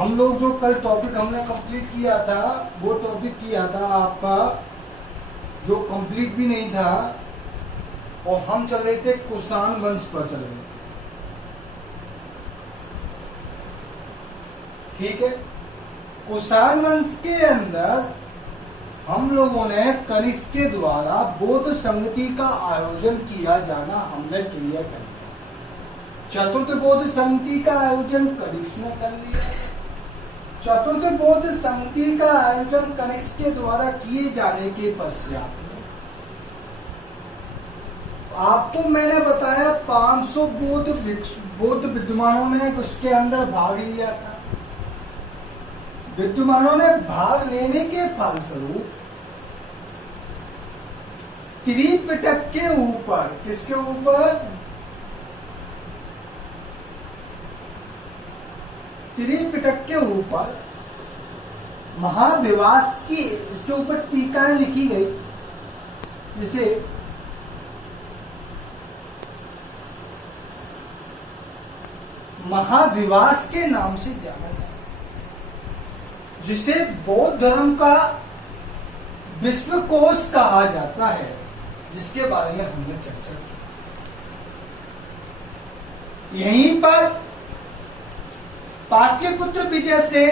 हम लोग जो कल टॉपिक हमने कंप्लीट किया था, वो टॉपिक किया था आपका जो कंप्लीट भी नहीं था, और हम चल रहे थे कुषाण वंश पर चल रहे थे। ठीक है, कुषाण वंश के अंदर हम लोगों ने कनिष्क के द्वारा बौद्ध संगति का आयोजन किया जाना हमने क्लियर कर लिया। चतुर्थ बौद्ध संगति का आयोजन कनिष्क ने कर लिया। चतुर्थ बौद्ध संगति का आयोजन कनिष्क के द्वारा किए जाने के पश्चात आपको मैंने बताया 500 बौद्ध विद्वानों ने उसके अंदर भाग लिया था। विद्वानों ने भाग लेने के फलस्वरूप त्रिपिटक के ऊपर, किसके ऊपर? त्रिपिटक के ऊपर महाविवास की, इसके ऊपर टीकाएं लिखी गई, जिसे महाविवास के नाम से जाना जाता है, जिसे बौद्ध धर्म का विश्वकोश कहा जाता है, जिसके बारे में हमने चर्चा की। यहीं पर पाटलिपुत्र विजय से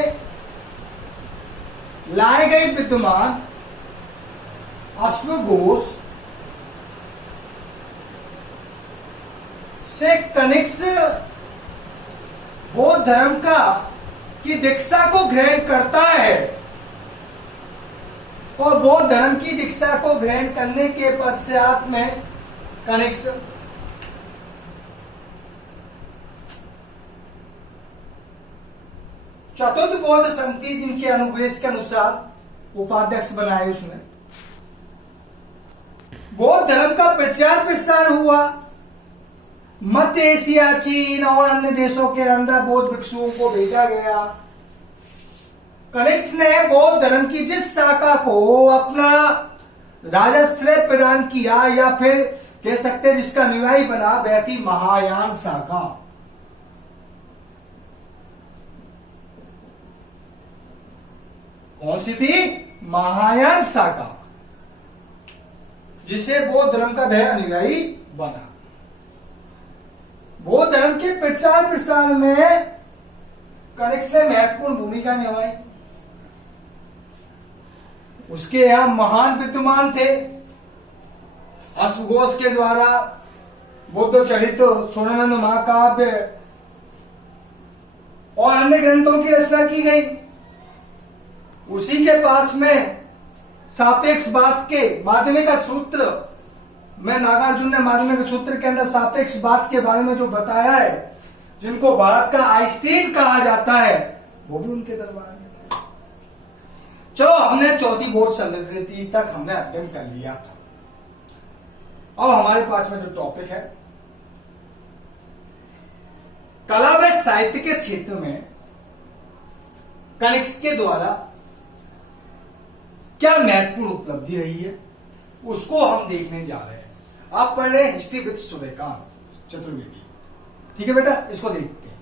लाए गए विद्वान अश्वघोष से कनिष्क बौद्ध धर्म का की दीक्षा को ग्रहण करता है, और बौद्ध धर्म की दीक्षा को ग्रहण करने के पश्चात में कनिष्क चतुर्थ बौद्ध संगति, जिनके अनुवेश के अनुसार उपाध्यक्ष बनाए, उसने बौद्ध धर्म का प्रचार प्रसार हुआ। मध्य एशिया, चीन और अन्य देशों के अंदर बौद्ध भिक्षुओं को भेजा गया। कनिष्क ने बौद्ध धर्म की जिस शाखा को अपना राजश्रय प्रदान किया, या फिर कह सकते हैं जिसका अनुयायी बना, वह थी महायान शाखा। कौन सी थी? महायान शाखा, जिसे बौद्ध धर्म का वह अनुयायी बना। बौद्ध धर्म के प्रचार प्रसार में कनिष्क ने महत्वपूर्ण भूमिका निभाई। उसके यहां महान विद्वान थे। अश्वघोष के द्वारा बुद्ध चरित, स्वर्णानंद महाकाव्य और अन्य ग्रंथों की रचना की गई। उसी के पास में सापेक्षवाद के माध्यमिक सूत्र में नागार्जुन ने माध्यमिक सूत्र के अंदर सापेक्षवाद के बारे में जो बताया है, जिनको भारत का आइंस्टीन कहा जाता है, वो भी उनके दरबार में। चलो, हमने चौथी बौद्ध संगति तक हमने अध्ययन कर लिया था। अब हमारे पास में जो टॉपिक है, कला व साहित्य के क्षेत्र में कनिष्क के द्वारा क्या महत्वपूर्ण उपलब्धि रही है, उसको हम देखने जा रहे हैं। आप पढ़ रहे हैं हिस्ट्री विद सूर्यकांत चतुर्वेदी। ठीक है बेटा, इसको देखते हैं।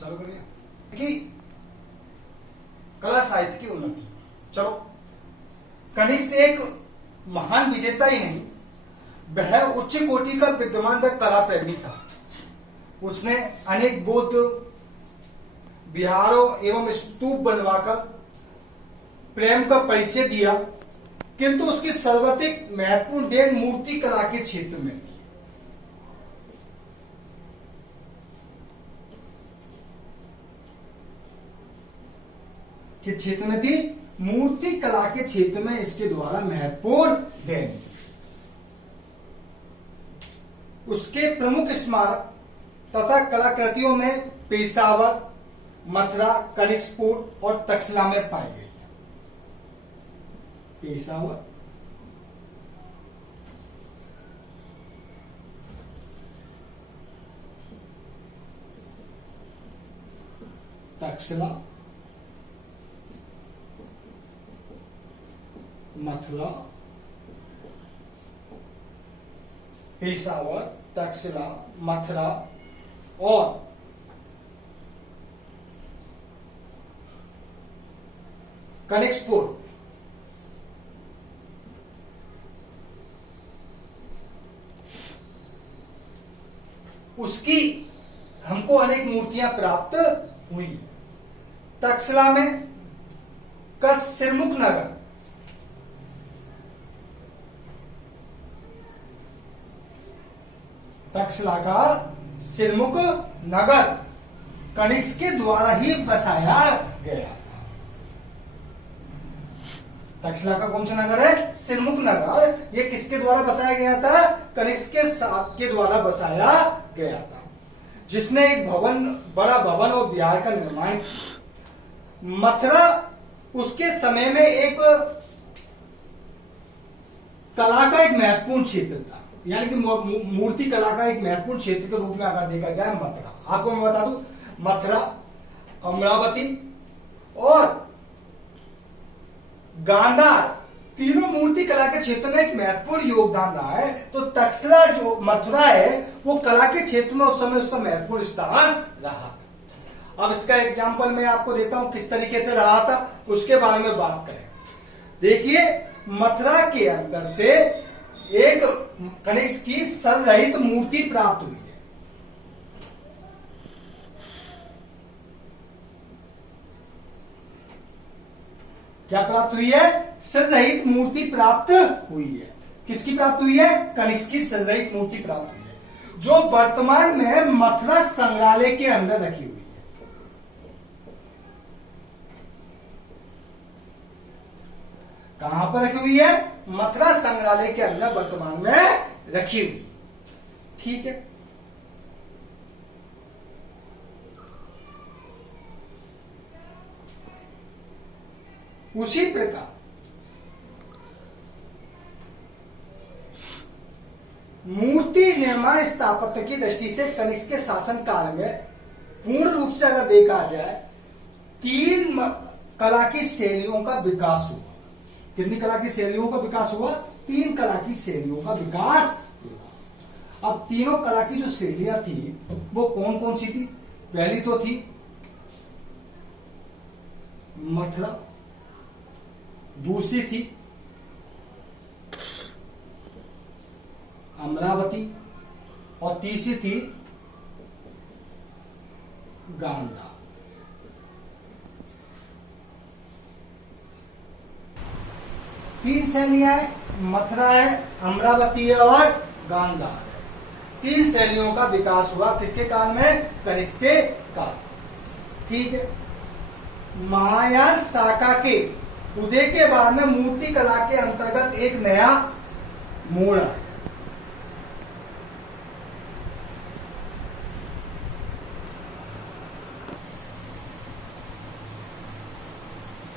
चालू करिए कि कला साहित्य की उन्नति। चलो, कनिष्क एक महान विजेता ही नहीं, वह उच्च कोटि का विद्वान व कला प्रेमी था। उसने अनेक बौद्ध विहारों एवं स्तूप बनवाकर प्रेम का परिचय दिया, किंतु उसकी सर्वाधिक महत्वपूर्ण देन मूर्ति कला के क्षेत्र में थी। किस क्षेत्र में थी? मूर्ति कला के क्षेत्र में इसके द्वारा महत्वपूर्ण देन। उसके प्रमुख स्मारक तथा कलाकृतियों में पेशावर, मथुरा, कनिष्कपुर और तक्षशिला में पाई गई। पेशावर, तक्षशिला, मथुरा, पेशावर, तक्षशिला, मथुरा और कनिष्कपुर। उसकी हमको अनेक मूर्तियां प्राप्त हुई। तक्षशिला में का सिरमुख नगर, तक्षशिला का सिरमुख नगर कनिष्क के द्वारा ही बसाया गया। तक्षशिला का कौन सा नगर है? सिरमुख नगर। ये किसके द्वारा बसाया गया था? कनिष्क के द्वारा बसाया गया था, जिसने एक भवन, बड़ा भवन और बिहार का निर्माण किया। मथुरा उसके समय में एक कला का एक महत्वपूर्ण क्षेत्र था, यानी कि मूर्ति कला का एक महत्वपूर्ण क्षेत्र के रूप में अगर देखा जाए मथुरा, आपको मैं बता दूं, मथुरा, अमरावती और गांधार तीनों मूर्ति कला के क्षेत्र में एक महत्वपूर्ण योगदान रहा है। तो तक्षशिला जो मथुरा है वो कला के क्षेत्र में उस समय उसका महत्वपूर्ण स्थान रहा था। अब इसका एग्जांपल मैं आपको देता हूं किस तरीके से रहा था, उसके बारे में बात करें। देखिए, मथुरा के अंदर से एक कनिष्क की सल रहित मूर्ति प्राप्त हुई है। क्या प्राप्त हुई है? सिर रहित मूर्ति प्राप्त हुई है। किसकी प्राप्त हुई है? कनिष्क की सिर रहित मूर्ति प्राप्त हुई है, जो वर्तमान में मथुरा संग्रहालय के अंदर रखी हुई है। कहां पर रखी हुई है? मथुरा संग्रहालय के अंदर वर्तमान में रखी हुई। ठीक है, उसी प्रकार मूर्ति निर्माण स्थापत्य की दृष्टि से कनिष्क के शासन काल में पूर्ण रूप से अगर देखा जाए 3 कला की शैलियों का विकास हुआ। कितनी कला की शैलियों का विकास हुआ? 3 कला की शैलियों का विकास हुआ। अब तीनों कला की जो शैलियां थी वो कौन कौन सी थी? पहली तो थी मथुरा, दूसरी थी अमरावती और तीसरी थी गांधार। तीन शैलियां है, मथुरा है, अमरावती है और गांधार है। 3 शैलियों का विकास हुआ किसके काल में? कनिष्क के काल। ठीक है, महायान शाखा के उदय के बाद में मूर्ति कला के अंतर्गत एक नया मोड़ आया।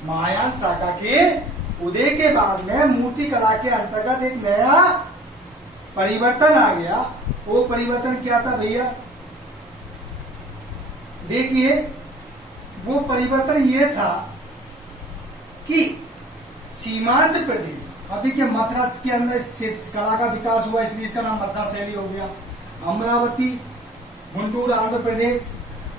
महायान शाखा के उदय के बाद में मूर्ति कला के अंतर्गत एक नया परिवर्तन आ गया। वो परिवर्तन क्या था भैया? देखिए, वो परिवर्तन ये था कि सीमांत प्रदेश, अब देखिए मथुरा के अंदर कला का विकास हुआ, इसलिए इसका नाम मथुरा शैली हो गया। अमरावती, गुंटूर आंध्र प्रदेश,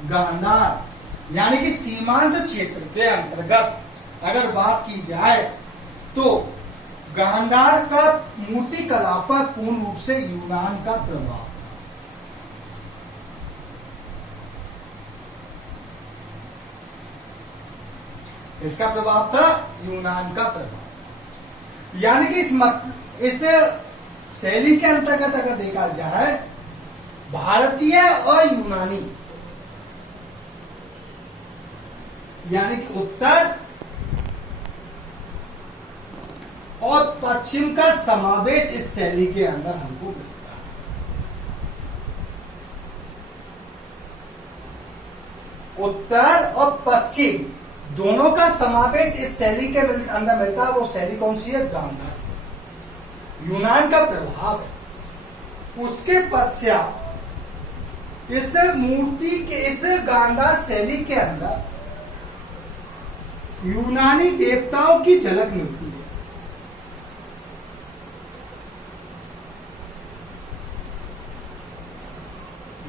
गांधार यानी कि सीमांत क्षेत्र के अंतर्गत अगर बात की जाए तो गांधार का मूर्ति कला पर पूर्ण रूप से यूनान का प्रभाव। इसका प्रभाव था यूनान का प्रभाव, यानी कि इस शैली के अंतर्गत अगर देखा जाए भारतीय और यूनानी यानी कि उत्तर और पश्चिम का समावेश इस शैली के अंदर हमको मिलता है। उत्तर और पश्चिम दोनों का समावेश इस शैली के अंदर मिलता है। वो शैली कौन सी है? गांधार से यूनान का प्रभाव है। उसके पश्चात इस मूर्ति के इस गांधार शैली के अंदर यूनानी देवताओं की झलक मिलती है।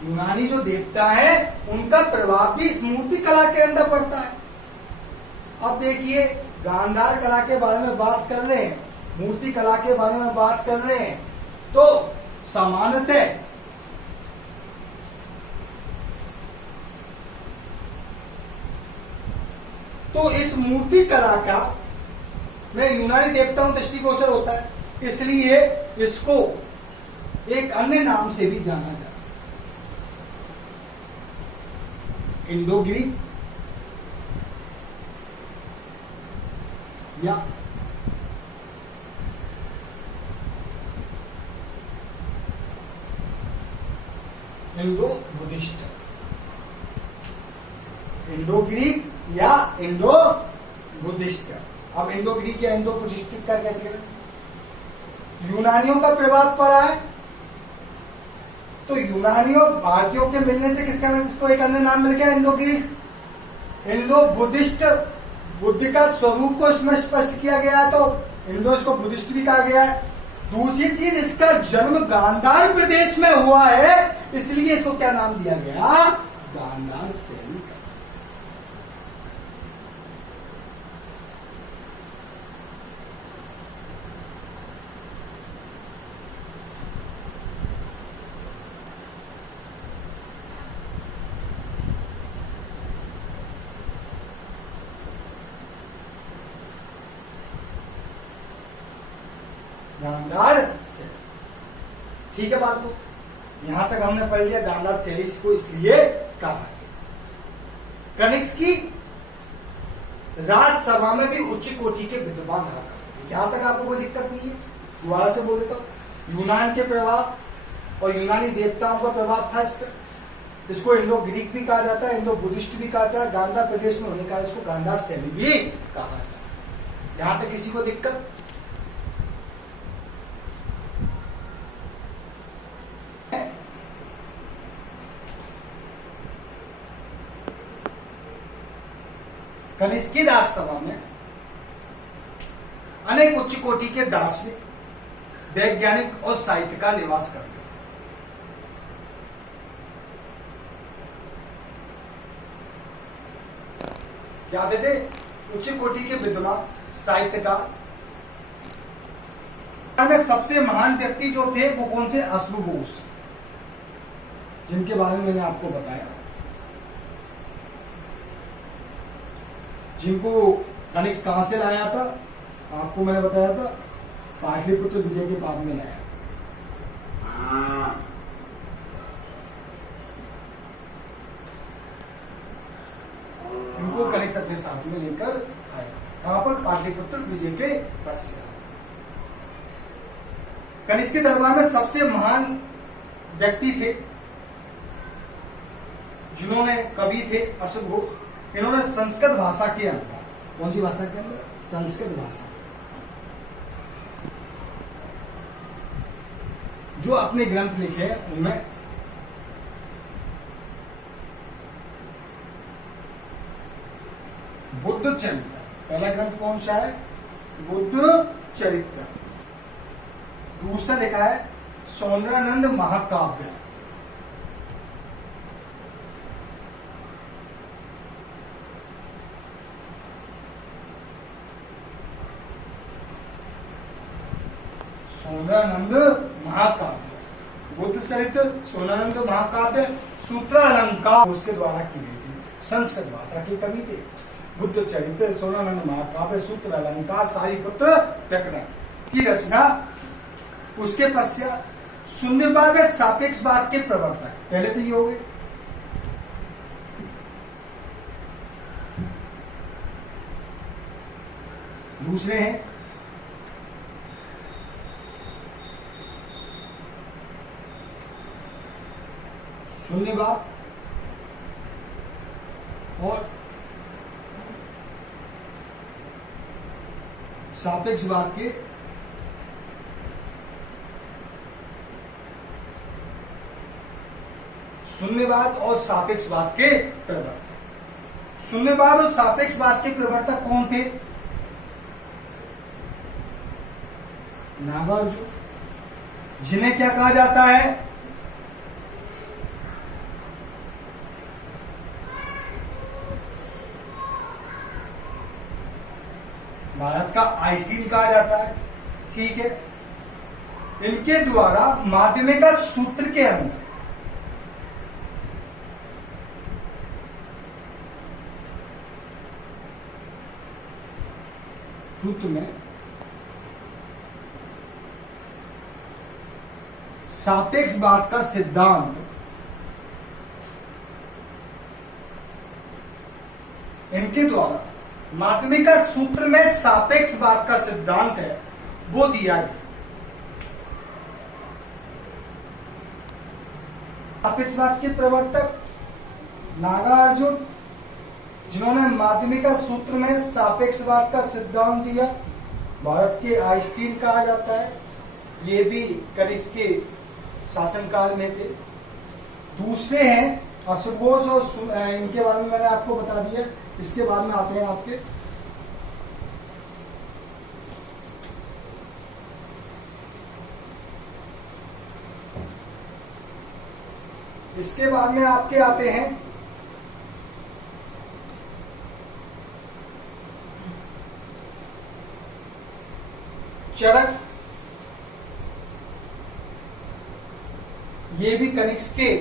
यूनानी जो देवता है उनका प्रभाव भी इस मूर्ति कला के अंदर पड़ता है। अब देखिए, गांधार कला के बारे में बात कर रहे हैं, मूर्ति कला के बारे में बात कर रहे हैं, तो सामान्यतः तो इस मूर्ति कला का में यूनानी देवताओं दृष्टिगोचर होता है, इसलिए इसको एक अन्य नाम से भी जाना जाता है, इंडो ग्रीक या इंडो बुद्धिस्ट, इंडो ग्रीक या इंडो बुद्धिस्ट। अब इंडो ग्रीक या इंडो बुद्धिस्ट का कैसे करें? यूनानियों का प्रभाव पड़ा है, तो यूनानियों भारतीयों के मिलने से किसका इसको एक अन्य नाम मिल गया, Indo Greek. Indo Buddhist, Buddha का स्वरूप को इसमें स्पष्ट किया गया है, तो इंडो इसको बुद्धिस्ट भी कहा गया है। दूसरी चीज, इसका जन्म गांधार प्रदेश में हुआ है, इसलिए इसको क्या नाम दिया गया, गांधार शैली का। गांधार शैली, ठीक है बात। को यहां तक हमने पढ़ लिया गांधार शैली को इसलिए कहा है। कनिष्क की राजसभा में भी उच्च कोटि के विद्वान रहा करते थे। यहां तक आपको कोई दिक्कत नहीं है? दोबारा से बोले तो यूनान के प्रभाव और यूनानी देवताओं का प्रभाव था इस पर। इसको इंडो ग्रीक भी कहा जाता है, इंडो बुद्धिस्ट भी कहा जाता है। गांधार प्रदेश में होने का इसको गांधार शैली भी कहा जाता है। यहां तक किसी को दिक्कत? कनिष्क की राजसभा में अनेक उच्च कोटि के दार्शनिक, वैज्ञानिक और साहित्यकार निवास करते थे। क्या थे? उच्च कोटि के विद्वान, साहित्यकार। में सबसे महान व्यक्ति जो थे वो कौन से? अश्वघोष, जिनके बारे में मैंने आपको बताया, जिनको कनिष्क कहां से लाया था, आपको मैंने बताया था पाटलिपुत्र विजय के बाद में लाया। इनको कनिष्क अपने साथ में लेकर आए। कहां पर? पाटलिपुत्र विजय के पश्चात। कनिष्क के दरबार में सबसे महान व्यक्ति थे जिन्होंने कवि थे अश्वघोष। इन्होंने संस्कृत भाषा के अंदर, कौन सी भाषा के अंदर? संस्कृत भाषा, जो अपने ग्रंथ लिखे हैं उनमें बुद्ध चरित्र, पहला ग्रंथ कौन सा है? बुद्ध चरित्र। दूसरा लिखा है सौंदरानंद महाकाव्य। सौंदरानंद महाकाव्य, बुद्ध चरित्र, सौंदरानंद महाकाव्य, सूत्रालंकार उसके द्वारा की गई थी। संस्कृत भाषा के कवि थे। बुद्ध चरित्र, सौंदरानंद महाकाव्य, सूत्रालंकार, सारीपुत्र प्रकरण की रचना। उसके पश्चात शून्यवाद व सापेक्षवाद के प्रवर्तक, पहले तो ये हो गए। दूसरे हैं शून्यवाद और सापेक्षवाद के शून्यवाद और सापेक्षवाद के प्रवर्तक। शून्यवाद और सापेक्षवाद के प्रवर्तक कौन थे? नागार्जुन, जिन्हें क्या कहा जाता है? भारत का आइंस्टीन कहा जाता है। ठीक है, इनके द्वारा माध्यमिक सूत्र के अंदर सूत्र में सापेक्षवाद का सिद्धांत इनके द्वारा माध्यमिक सूत्र में सापेक्षवाद का सिद्धांत है वो दिया गया। सापेक्षवाद के प्रवर्तक नागार्जुन, जिन्होंने माध्यमिक सूत्र में सापेक्षवाद का सिद्धांत दिया, भारत के आइंस्टीन कहा जाता है। ये भी कनिष्क के शासनकाल में थे। दूसरे हैं असुघोष और इनके बारे में मैंने आपको बता दिया। इसके बाद में आते हैं आपके इसके बाद में आपके आते हैं चरक। ये भी कनिष्क के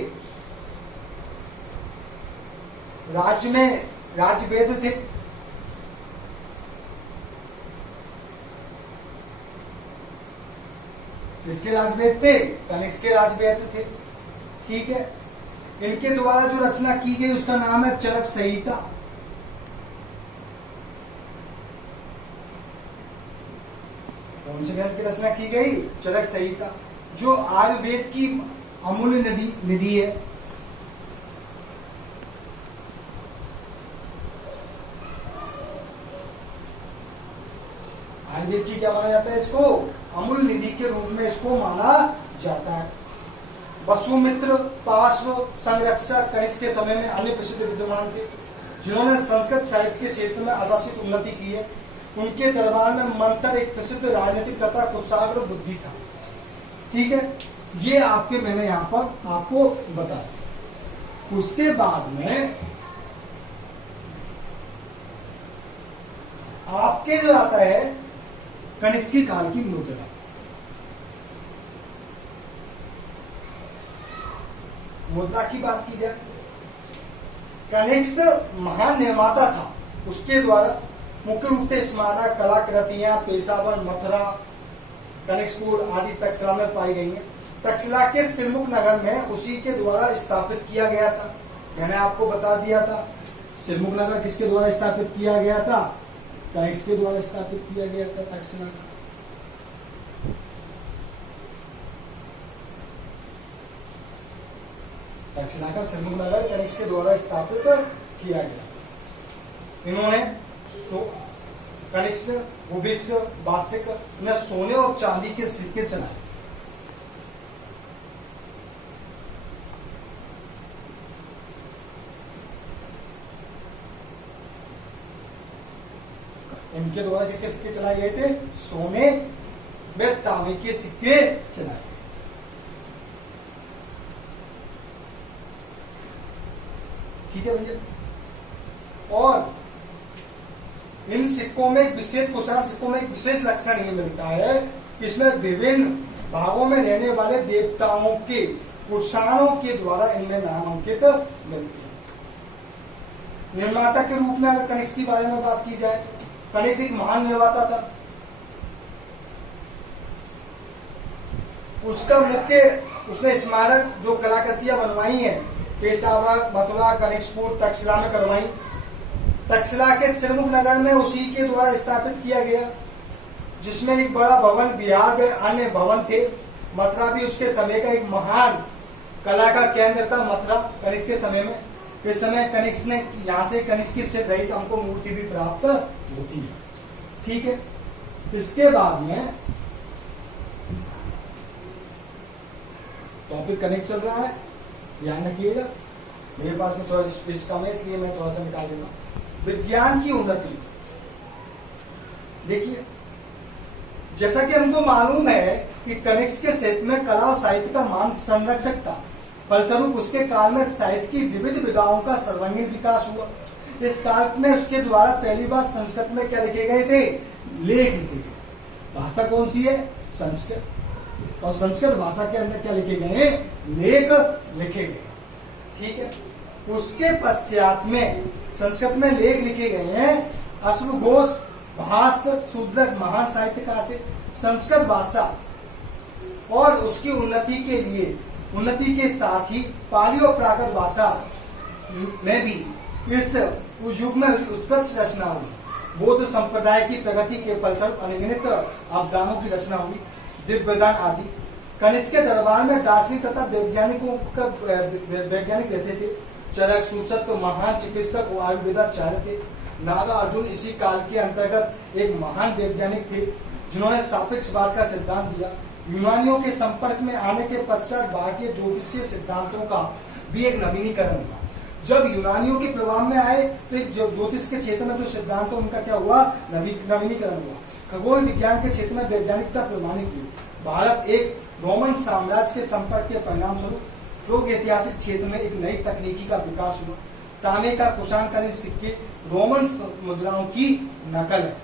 राज्य में राजवेद थे। किसके राजवेद थे? कनिष्क के राजवेद थे। ठीक है, इनके द्वारा जो रचना की गई उसका नाम है चरक संहिता। कौन से ग्रंथ की रचना की गई? चरक संहिता, जो आयुर्वेद की अमूल्य निधि है। आयुर्वेद की क्या माना जाता है? इसको अमूल्य निधि के रूप में इसको माना जाता है। वसुमित्र, पार्श्व, संरक्षक कनिष्क के समय में अन्य प्रसिद्ध विद्वान थे जिन्होंने संस्कृत साहित्य के क्षेत्र में अदासित उन्नति की है। उनके दरबार में मंत्र एक प्रसिद्ध राजनीतिक तथा कुशाग्र बुद्धि था। ठीक है, ये आपके मैंने यहां पर आपको बता। उसके बाद में आपके जो आता है कनिष्की काल की मुद्रा। मुद्रा की बात की जाए, कनिष्क महान निर्माता था। उसके द्वारा मुख्य रूप से स्मारक, कलाकृतियां, पेशावर, मथुरा, कनिष्कपुर आदि तक्षशिला में पाई गई हैं। तक्षशिला के सिरमुख नगर में उसी के द्वारा स्थापित किया गया था। मैंने आपको बता दिया था सिरमुख नगर किसके द्वारा स्थापित किया गया था? कनिष्क के द्वारा स्थापित किया गया था तक्षशिला का। तक्षशिला का सिरमुख नगर कनिष्क के द्वारा स्थापित किया गया। इन्होंने कनिष्क, बुभिक्ष, वार्षिक ने सोने और चांदी के सिक्के चलाए। इनके द्वारा किसके सिक्के चलाए गए थे? सोने व तांबे के सिक्के चलाए। ठीक है भैया। और इन सिक्कों में एक विशेष कुशाण सिक्कों में एक विशेष लक्षण ये मिलता है कि इसमें विभिन्न भागों में रहने वाले देवताओं के कुशाणों के द्वारा इनमें नाम अंकित मिलते हैं। निर्माता के रूप में अगर कनिष्क के बारे में बात की जाए, कनिष्क एक महान निर्माता था। उसका मुख्य उसने स्मारक जो कलाकृतियां बनवाई हैं पेशावर, मथुरा, कनिष्कपुर, तक्षशिला में करवाई। तक्षशिला के सिरमुख नगर में उसी के द्वारा स्थापित किया गया, जिसमें एक बड़ा भवन, विहार व अन्य भवन थे। मथुरा भी उसके समय का एक महान कला का केंद्र था। मथुरा कनिष्क के समय में, इस समय कनिष्क ने यहाँ से कनिष्क से रहित हमको मूर्ति भी प्राप्त होती है। ठीक है, इसके बाद में टॉपिक कनेक्ट चल रहा है, ध्यान रखिएगा। मेरे पास में थोड़ा स्पेस कम है, इसलिए मैं थोड़ा सा निकाल दूंगा। विज्ञान की उन्नति, देखिए जैसा कि हमको मालूम है कि कनिष्क के क्षेत्र में कला और साहित्य का मान संरक्षक था, फलस्वरूप उसके काल में साहित्य की विविध विधाओं का सर्वांगीण विकास हुआ। इस काल में उसके द्वारा पहली बार संस्कृत में क्या लिखे गए थे? लेख लिखे गए। भाषा कौन सी है? संस्कृत। और संस्कृत भाषा के अंदर क्या लिखे गए हैं? लेख लिखे गए। ठीक है। उसके पश्चात में संस्कृत में लेख लिखे गए हैं अश्वघोष, भाष्य, शूद्रक महान साहित्यकार थे। संस्कृत भाषा और उसकी उन्नति के लिए, उन्नति के साथ ही पाली और प्राकृत भाषा में भी इस युग में उत्कर्ष रचना हुई। बौद्ध संप्रदाय की प्रगति के फलस्वरूप अनगिनत अवदानों की रचना हुई, दिव्यदान आदि। कनिष्क के दरबार में दार्शनिक तथा वैज्ञानिक रहते थे। चरक, सुसत महान चिकित्सक और आयुर्वेदाचार्य थे। नागा अर्जुन इसी काल के अंतर्गत एक महान वैज्ञानिक थे जिन्होंने सापेक्षवाद का सिद्धांत दिया। यूनानियों के संपर्क में आने के पश्चात भारतीय ज्योतिषीय सिद्धांतों का भी एक नवीनीकरण हुआ। जब यूनानियों के प्रभाव में आए तो एक ज्योतिष के क्षेत्र में जो सिद्धांत उनका क्या हुआ? नवीनीकरण हुआ। खगोल विज्ञान के क्षेत्र में वैज्ञानिकता प्रमाणित हुई। भारत एक रोमन साम्राज्य के संपर्क के परिणाम स्वरूप लोक ऐतिहासिक क्षेत्र में एक नई तकनीकी का विकास हुआ। तांबे का कुशाणकालीन सिक्के रोमन मुद्राओं की नकल है।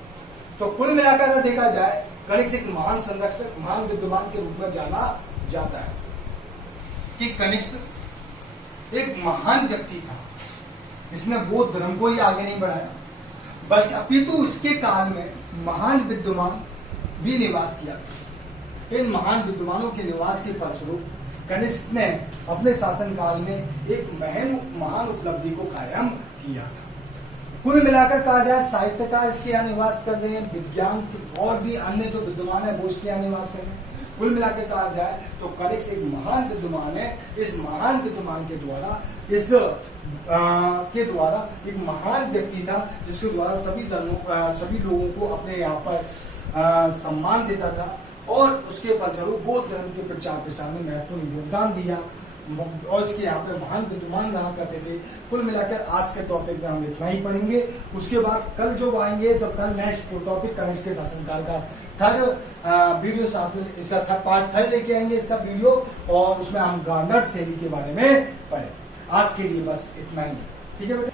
तो कुल मिलाकर अगर देखा जाए, कनिष्क एक महान संरक्षक, महान विद्वान के रूप में जाना जाता है कि कनिष्क एक महान व्यक्ति था। इसने बौद्ध धर्म को ही आगे नहीं बढ़ाया, बल्कि अपितु इसके काल में महान विद्वान भी निवास किया। इन महान विद्वानों के निवास के फलस्वरूप कनिष्क ने अपने शासनकाल में एक महान उपलब्धि को कायम किया था। कुल मिलाकर कहा जाए, साहित्यकार इसके यहाँ निवास कर रहे हैं, विज्ञान के और भी अन्य जो विद्वान है वो इसके यहाँ निवास कर रहे हैं। कुल मिलाकर कहा जाए तो कनिष्क एक महान विद्वान है। इस महान विद्वान के द्वारा एक महान व्यक्ति था जिसके द्वारा सभी लोगों को अपने यहाँ पर सम्मान देता था और उसके फलस्वरूप बौद्ध धर्म के प्रचार प्रसार में महत्वपूर्ण योगदान दिया और इसके यहाँ पे महान विद्वान रहा करते थे। कुल मिलाकर आज के टॉपिक में हम इतना ही पढ़ेंगे। उसके बाद कल जो आएंगे तो कल नेक्स्ट टॉपिक कनिष्क के शासनकाल का थर्ड वीडियो साथ में इसका थर्ड पार्ट थर्ड लेके आएंगे इसका वीडियो, और उसमें हम गार्नर शैली के बारे में पढ़ें। आज के लिए बस इतना ही, ठीक है बेटा।